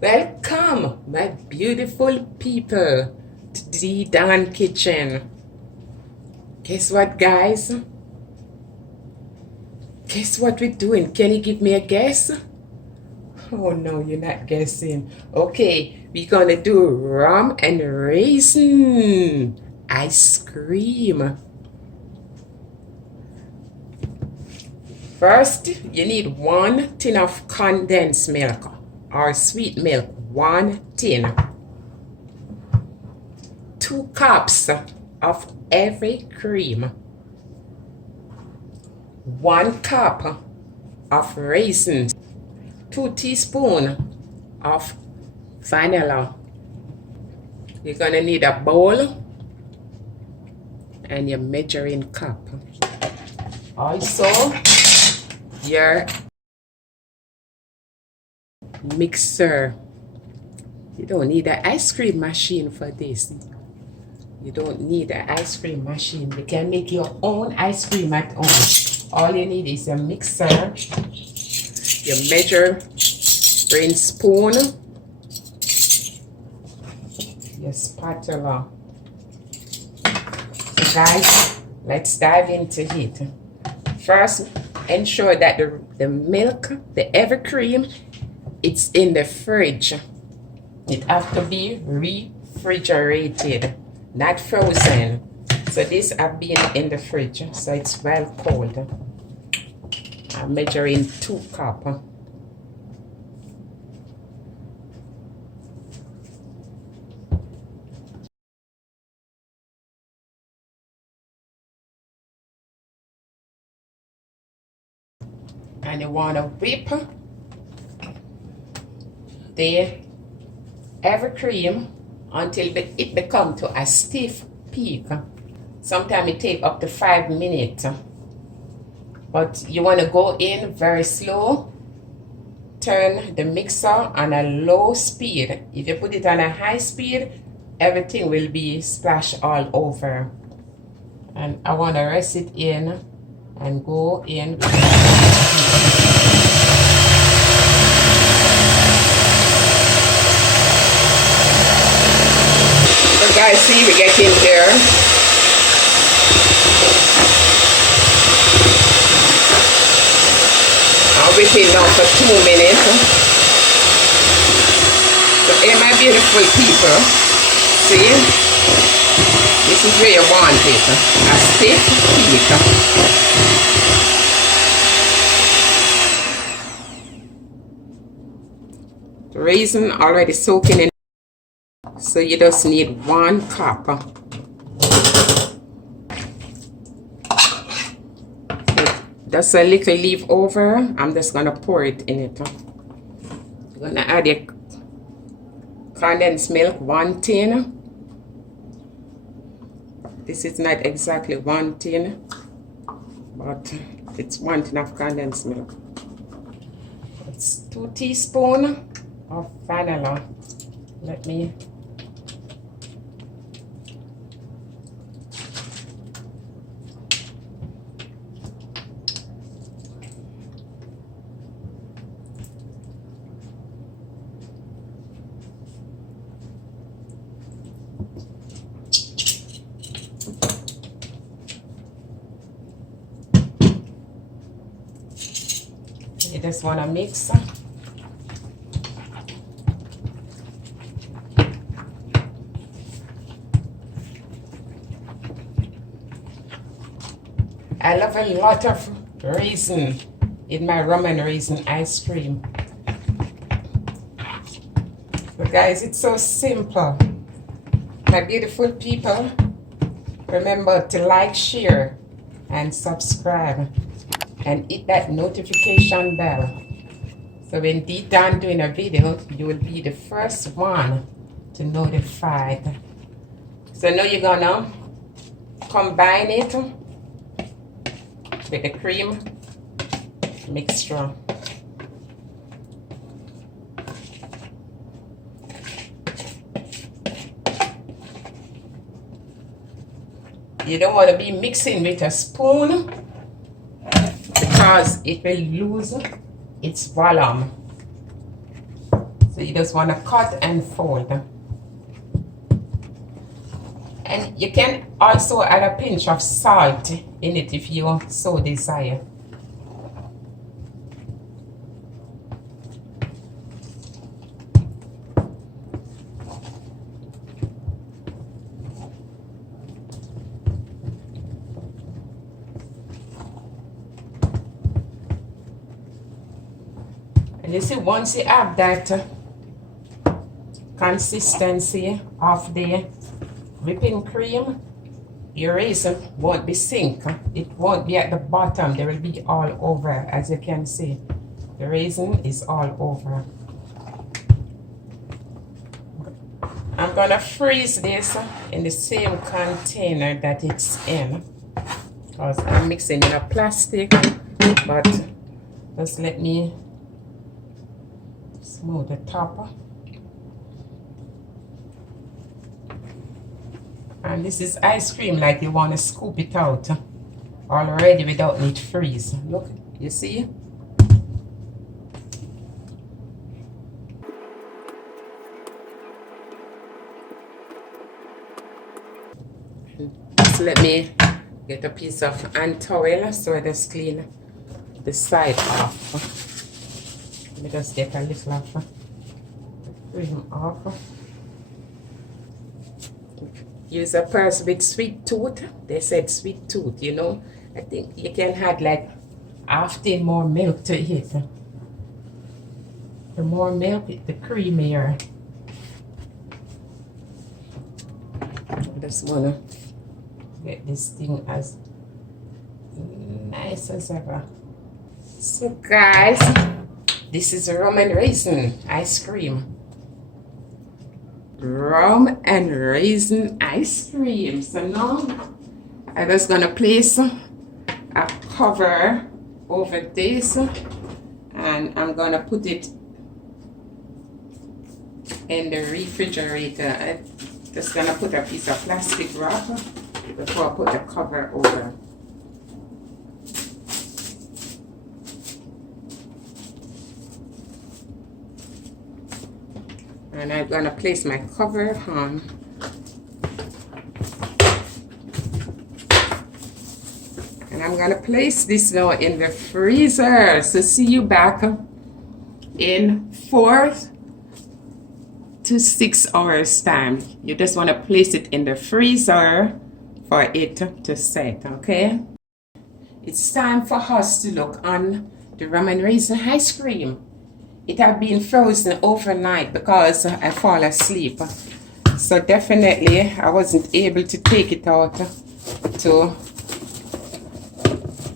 Welcome, my beautiful people, to the Dan Kitchen. Guess what, guys? Guess what we're doing? Can you give me a guess? Oh no, you're not guessing. Okay, we're gonna do rum and raisin ice cream. First, you need 1 tin of condensed milk or sweet milk, 1 tin. 2 cups of every cream. 1 cup of raisins. 2 teaspoons of vanilla. You're gonna need a bowl and your measuring cup. Also, your mixer. You don't need an ice cream machine for this. You don't need an ice cream machine. You can make your own ice cream at home. All you need is a mixer, your measuring spoon, your spatula. So guys, let's dive into it. First, ensure that the milk, the every cream, it's in the fridge. It has to be refrigerated, not frozen. So this have been in the fridge, so it's well cold. I'm measuring 2 cups. And you want to whip the every cream until it becomes to a stiff peak. Sometimes it takes up to 5 minutes. But you want to go in very slow. Turn the mixer on a low speed. If you put it on a high speed, everything will be splashed all over. And I want to rest it in and go in. So guys, see, we get in there. I'll whip it now for 2 minutes. So hey, my beautiful people, see, this is where you want it, a stiff peak. The raisin already soaking in, so you just need 1 cup. Just a little leave over. I'm just gonna pour it in it. I'm gonna add your condensed milk, 1 tin. This is not exactly 1 tin, but it's 1 tin of condensed milk. It's 2 teaspoons of vanilla. Let me you just want to mix. I love a lot of raisin in my rum and raisin ice cream. But guys, it's so simple. My beautiful people, remember to like, share, and subscribe. And hit that notification bell. So when Dee done doing a video, you will be the first one to notified. So now you're gonna combine it with the cream mixture. You don't want to be mixing with a spoon because it will lose its volume. So you just want to cut and fold. And you can also add a pinch of salt in it if you so desire. And you see, once you have that consistency of the whipping cream, your raisin won't be sink. It won't be at the bottom. They will be all over. As you can see, the raisin is all over. I'm gonna freeze this in the same container that it's in, because I'm mixing in a plastic, but just let me smooth the top. And this is ice cream, like you want to scoop it out already without need freeze. Look, you see? Just let me get a piece of hand towel so I just clean the side off. Let me just get a little of the cream off. Use a person with sweet tooth. They said sweet tooth, you know. I think you can add like often more milk to it. The more milk, the creamier. I just wanna get this thing as nice as ever. So guys, this is rum and raisin ice cream. Rum and raisin ice cream. So now I'm just gonna place a cover over this, and I'm gonna put it in the refrigerator. I'm just gonna put a piece of plastic wrap before I put the cover over. And I'm gonna place my cover on. And I'm gonna place this now in the freezer. So see you back in 4 to 6 hours time. You just wanna place it in the freezer for it to set, okay? It's time for us to look on the rum and raisin ice cream. It had been frozen overnight because I fall asleep. So definitely I wasn't able to take it out to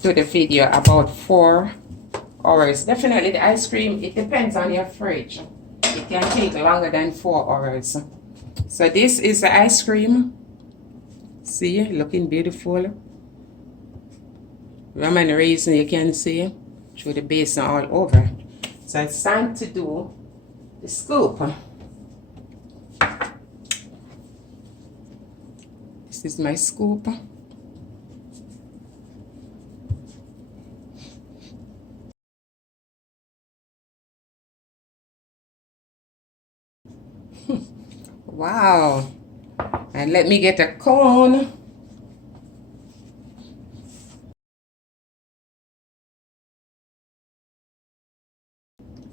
do the video about 4 hours. Definitely the ice cream, it depends on your fridge. It can take longer than 4 hours. So this is the ice cream. See, looking beautiful. Rum and raisin, you can see through the basin all over. So it's time to do the scoop. This is my scoop. Wow. And let me get a cone.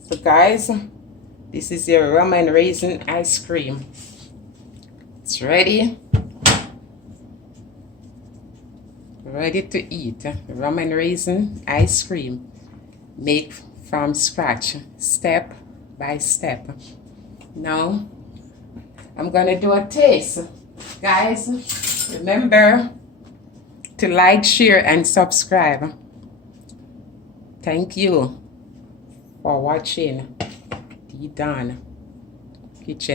So guys, this is your rum and raisin ice cream. It's ready. Ready to eat. Rum and raisin ice cream. Made from scratch, step by step. Now, I'm gonna do a taste. Guys, remember to like, share, and subscribe. Thank you for watching the Dawn Kitchen.